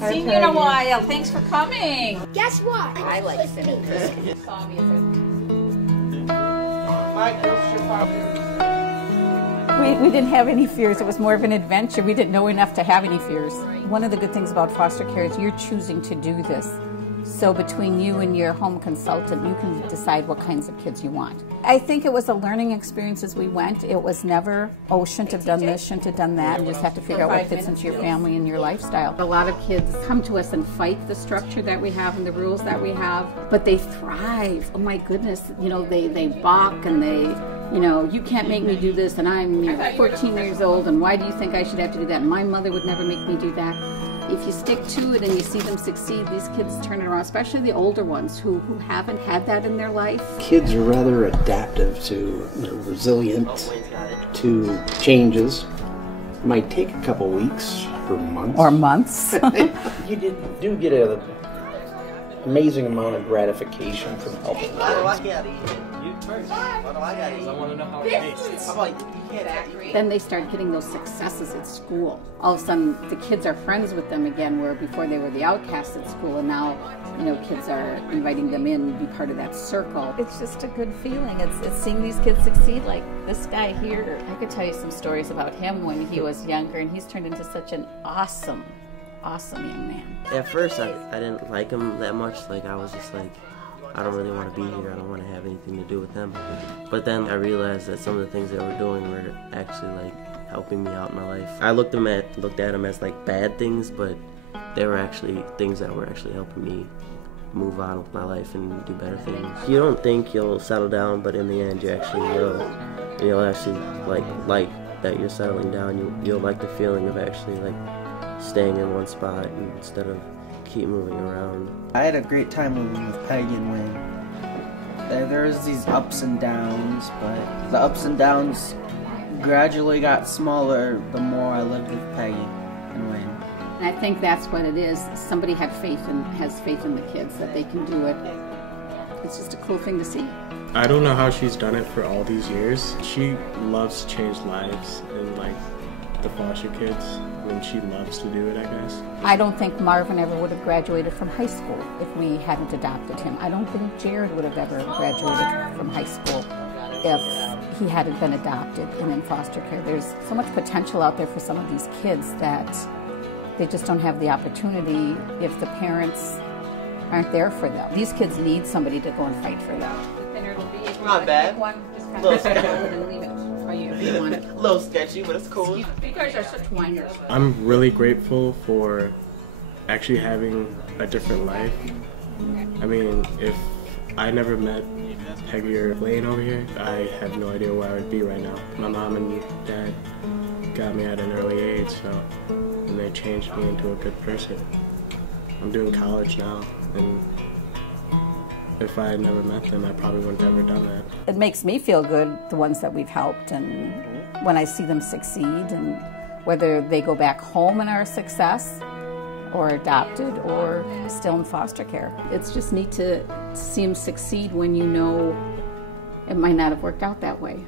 haven't seen you in a while. Thanks for coming. Guess what? I like sitting here. Saw me We didn't have any fears. It was more of an adventure. We didn't know enough to have any fears. One of the good things about foster care is you're choosing to do this. So between you and your home consultant, you can decide what kinds of kids you want. I think it was a learning experience as we went. It was never, oh, shouldn't have done this, shouldn't have done that. You just have to figure out what fits into your family and your lifestyle. A lot of kids come to us and fight the structure that we have and the rules that we have, but they thrive. Oh my goodness, you know, they balk and they, you know, you can't make me do this and I'm 14 years old and why do you think I should have to do that? My mother would never make me do that. If you stick to it and you see them succeed, these kids turn it around, especially the older ones who haven't had that in their life. Kids are rather adaptive to, resilient to changes. It might take a couple weeks or months. Or months. You do get an amazing amount of gratification from helping kids. Then they start getting those successes at school. All of a sudden, the kids are friends with them again, where before they were the outcasts at school, and now, you know, kids are inviting them in to be part of that circle. It's just a good feeling. It's seeing these kids succeed, like this guy here. I could tell you some stories about him when he was younger, and he's turned into such an awesome young man. At first, I didn't like him that much. Like, I was just like, I don't really want to be here. I don't want to have anything to do with them. But then I realized that some of the things they were doing were actually like helping me out in my life. I looked at them as like bad things, but they were actually things that were actually helping me move on with my life and do better things. You don't think you'll settle down, but in the end, you actually will. And you'll actually like that you're settling down. You'll like the feeling of actually like staying in one spot instead of keep moving around. I had a great time living with Peggy and Wayne. There's these ups and downs, but the ups and downs gradually got smaller the more I lived with Peggy and Wayne. And I think that's what it is. Somebody has faith in the kids that they can do it. It's just a cool thing to see. I don't know how she's done it for all these years. She loves to change lives and like the foster kids, when she loves to do it, I guess. I don't think Marvin ever would have graduated from high school if we hadn't adopted him. I don't think Jared would have ever graduated from high school if he hadn't been adopted and in foster care. There's so much potential out there for some of these kids that they just don't have the opportunity if the parents aren't there for them. These kids need somebody to go and fight for them. The thinner it'll be. Not bad. One, just kind of and leave it. You want it. A little sketchy, but it's cool. You guys are such whiners. I'm really grateful for actually having a different life. I mean, if I never met Peggy or Wayne over here, I have no idea where I would be right now. My mom and dad got me at an early age, and they changed me into a good person. I'm doing college now, and if I had never met them, I probably wouldn't have ever done that. It makes me feel good, the ones that we've helped, and when I see them succeed, and whether they go back home and are a success, or adopted, or still in foster care. It's just neat to see them succeed when you know it might not have worked out that way.